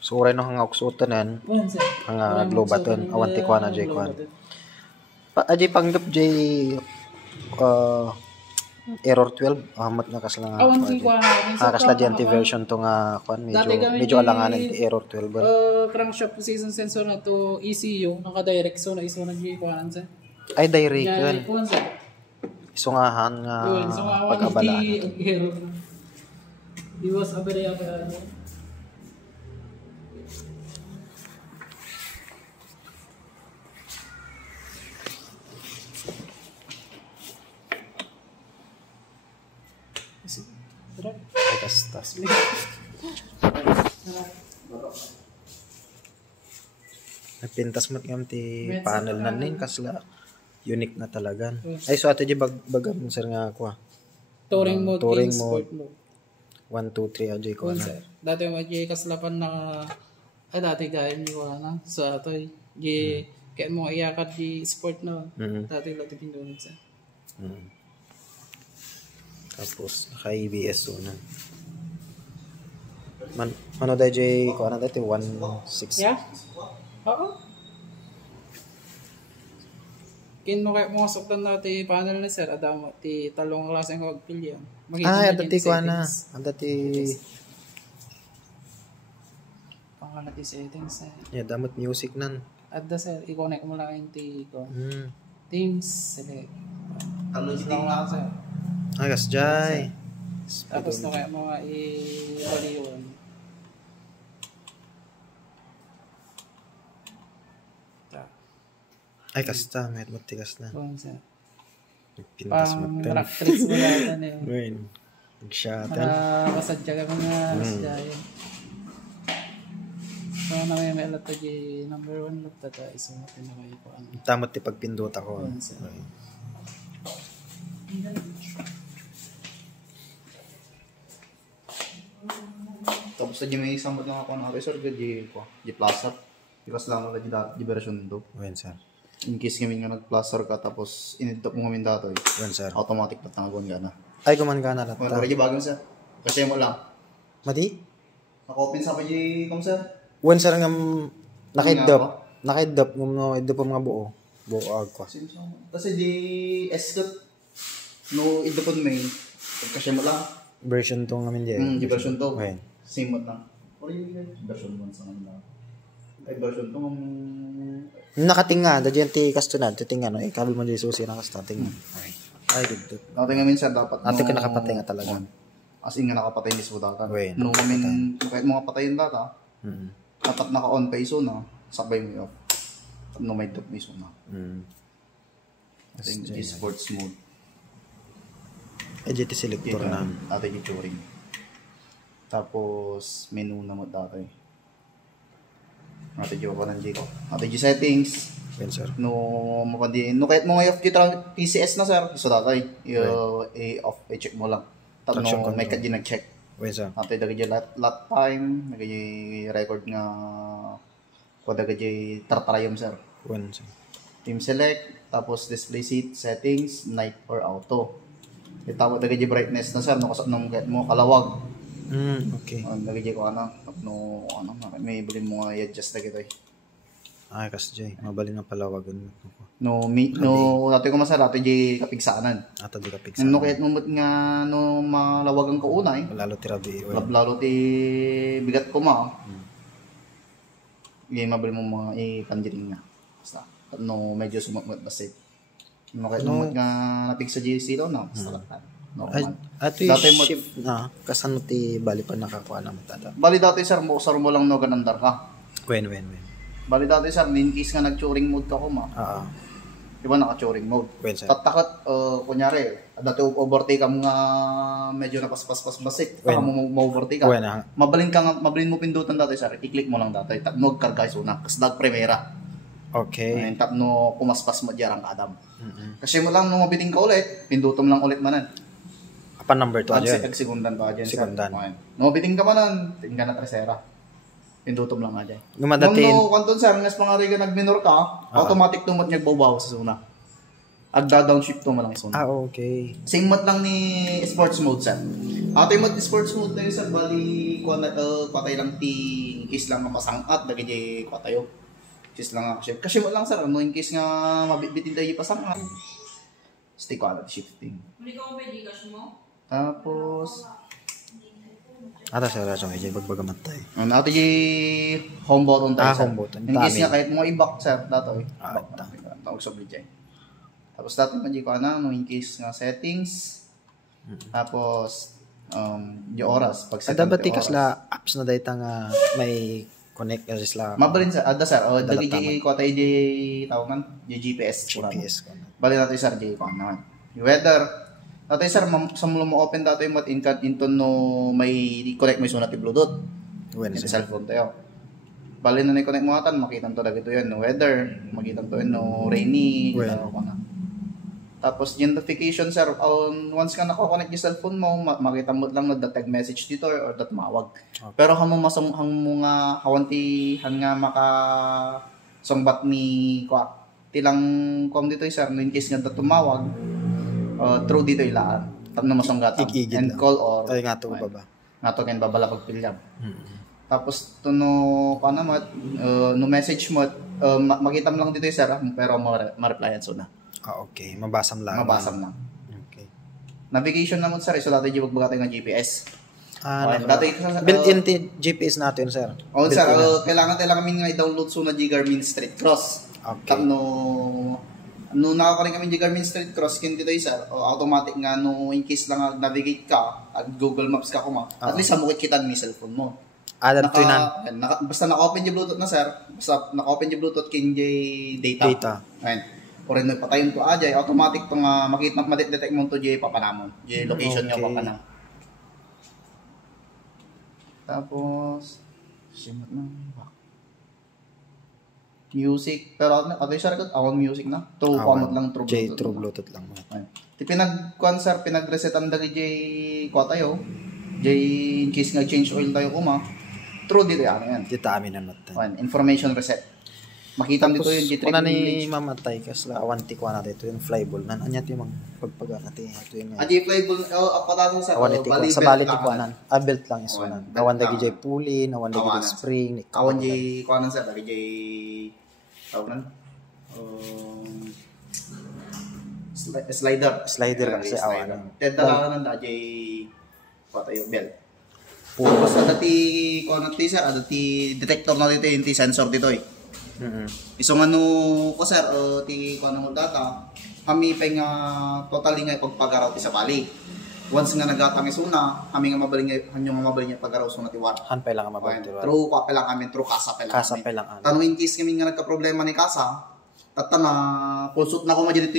Suray no hanga uksutan hanga globatan awan ti kuana jay kuan. Ajay panggap jay error 12 amat nga kasla nga. Awan ti kuana kasla di anti-version to nga kuan medyo alanganan ti error 12. Crankshaft position sensor na to ECU naka-direct so na iso na jay kuanan sa. Ay direct yun. Isungahan nga pagkabalaan. Iwas abere. Ay kastas. Nagpintas mo ngam ti panel na nin kasla unique na talagan. Ay so ato di bagam sir nga ako. Touring mode, sport mode. 1 2 3 ajay ko na. Dati mo jay kaslapan na dati gayon ni na sa ato jay kaya mo iyakat di sport na. Dati lati pindunan sa. Tapos naka ABS so na. Mano dai jay ko na dati 1.6. Yeah. Oo. Kin mo kay mo suktan na ti panel ni sir adamo ti talong klaseng pagpili. Dati ko na. Dati pangalan ti settings. Yeah, damot music nan. Adda sir, i-connect mo lang yung ti ko. Teams select. Ano yung lang lang sir? Ay kasjay. Tapos no kaya mga i-waliwan. Ay kasta, may matigas na. Kung sir. Pintas mo pang rock tricks mo natin eh. Ngayon. Nag-shuttle. Kasadya ka mga kasdaya. So na may lato di number 1 lato ta iso natin na kayo po ano. Tamot ti pagpindot ako. Tapos sa may isang mga ako ng resort di plaster. Because lang di version do. Wen sir. In case kami nga nag-plaster ka tapos inintap mo kami dato Wen sir. automatic na tangagon ka na. Ay kuman ka na lahat. Wala rin bagong sir. Kasi mo lang. Mati? Naka-open sa pa kom sir. Wen sir ngam nakaidap ngam no idap mga buo. Buo agwa. Kasi di escort no idapon may kasi mo lang. Version to ngamin di. Di version to. Wen. Same mo lang. Or yung version 1 sa kanila. Ay version to nakatinga dadyan ti kastunad titinga no kabel mo di susi na kasta tinga. Ay dudut. Natin nga minsan dapat ate ka nakapatay nga talaga. As in nga nakapatay ni Sudata. No kami kahit mga patayin data. Dapat naka-on pa iso na sabay mo off. No may dot iso na. I think this sports mode. GT selector na. Ate yung touring. Tapos menu na mo dati. Ate yung pa ng J ko. Ate yung settings. Wen sir. No kahit mo ngayon TCS na sir. So dati off i-check mo lang. Tapos may kadyo nag-check. Wen sir. Ate dagay lot time, dagay record nga ko dagay tartarayom sir. Wen sir. Team select, tapos display seat settings, night or auto. Itawag dagay brightness na sir no kasap nang mo kalawag. Okay. Dagay ko may bili mo nga i-adjust na kita. Ay kasjay, mabali na palawagan mo. Dati ko masara dati di kapigsanan. Ata di kapigsanan. No kahit mo nga no malawagan ka unay. Lalo ti rabi. Lalo ti bigat ko ma. Hindi mabili mo mga i-pandiring nga. Basta. No medyo sumagmat basta. No kahit mo nga napigsa GC daw na. Basta lang. Ato yung shift na kasano ti bali pa nakakuha na matata. Bali dati sir mo lang no ganandar ka. Wen. Bali dati sir in case nga nag-touring mode ka ko ma. Diba naka-touring mode? Wen sir. Tatakot kunyari dati overtake ka nga medyo napaspas basik. Baka mo overtake ka. Mabalin mo pindutan dati sir. I-click mo lang dati. Tapno karga isuna. Kas dag primera. Okay. Tapno kumaspas mo diyarang kadam. Kasi mo lang nung mabiting ka ulit, pindutom lang ulit manan. Apa number 2 dyan? Segundan pa dyan. Segundan. Nung mabiting ka manan, tingka na tresera. Pindutom lang nga dyan. Gumadatin. Nung kanton sir, ngas pangari ka nag-minor ka, automatic tumot niya bawaw sa suna. Agda downshift to malang isuna. Okay. Same mat lang ni sports mode sir. Ato yung mat sports mode tayo sir, bali kwatay lang ti in case lang mapasangat, dagi di kwatayo. Case lang ako. Kasi mo lang sir, ano in case nga mabitbitin tayo pasangat. Stay ko shifting. Hindi ko pwede cash mo? Tapos, Ata sir, medyo bagbagamat tayo. ato yung home button tayo sir. Home button. In case nga kahit mga i-back sir, dato eh. Ita. Tawag sa bridge. Tapos dati man ko no in case nga settings. Tapos yung oras pag set. Dapat tikas la apps na data nga may connect as la. Mabalin sa ada sir, dali di ko tay di tawangan, di GPS. GPS ko. Bali natin sir di ko naman. Yung weather. Dati sir, sa mo open dato yung mat into no may connect mo sunat yung Bluetooth. When Sa cellphone tayo. Bali na ni connect mo atan, makita mo talaga ito yan, no weather, makita mo ito no rainy, ko na. Tapos yung notification sir, once ka nako-connect yung cellphone mo, makita mo lang na detect message dito or that mawag. Okay. Pero hamo mga hawantihan nga maka songbat ni kwa tilang kom dito sir, no in case nga tumawag, through dito ilaan. Tapos na masonggatan and lang. Call or ay nga to baba. Nga to ken babala pagpilyab. Tapos to no panamat no message mo makita mo lang dito sir, pero ma-replyan so na. Okay. Mabasam lang. Okay. Navigation naman sir, so dati yung magbagatay ng GPS. Dati built-in GPS natin sir. Oo sir, kailangan kami nga i-download so na Garmin Street Cross. Okay. No nakakuha kami Garmin Street Cross kin dito sir, automatic nga no in case lang navigate ka at Google Maps ka kuma, at least samukit kita ni cellphone mo. Basta naka-open yung Bluetooth na sir, basta naka-open yung Bluetooth kin data. Ayun. O rin nagpatayon ko ajay, automatic itong madetect mo ito jay papanamon. Jay location nga papanam. Tapos, simot na. Music, pero ato yung sarap, awang music na. True pamot lang, true Bluetooth. True Bluetooth lang. Pinag-reset ang dali jay kwa tayo. Jay in case nga change oil tayo kuma. True dito yan. Dito amin na natin. Information reset. Makita mo dito yung G3 kuna ni mamatay kasla awanti ko na dito yung flyball nan anya ti mang pagpaga nati ito yung flyball patasan sa sa bali ti kuanan belt lang is kuanan awan dagi jay pulley awan dagi spring awan jay kuanan sa dagi jay tawanan slider kasi awan tedala nan jay patayo belt puro sa dati kuanan ti sir adati detector na dito yung sensor dito eh. Isong ano ko sir, ti ko ano data, kami pa nga totally nga pagpagaraw ti sa bali. Once nga nagatang isuna, kami nga mabaling nga pagaraw so na ti war. Han pa lang mabaling ti war. True pa lang kami, true kasa pa lang. Kasa pa lang. Tanong in case kami nga nagka-problema ni kasa, tata na consult na ko ma dito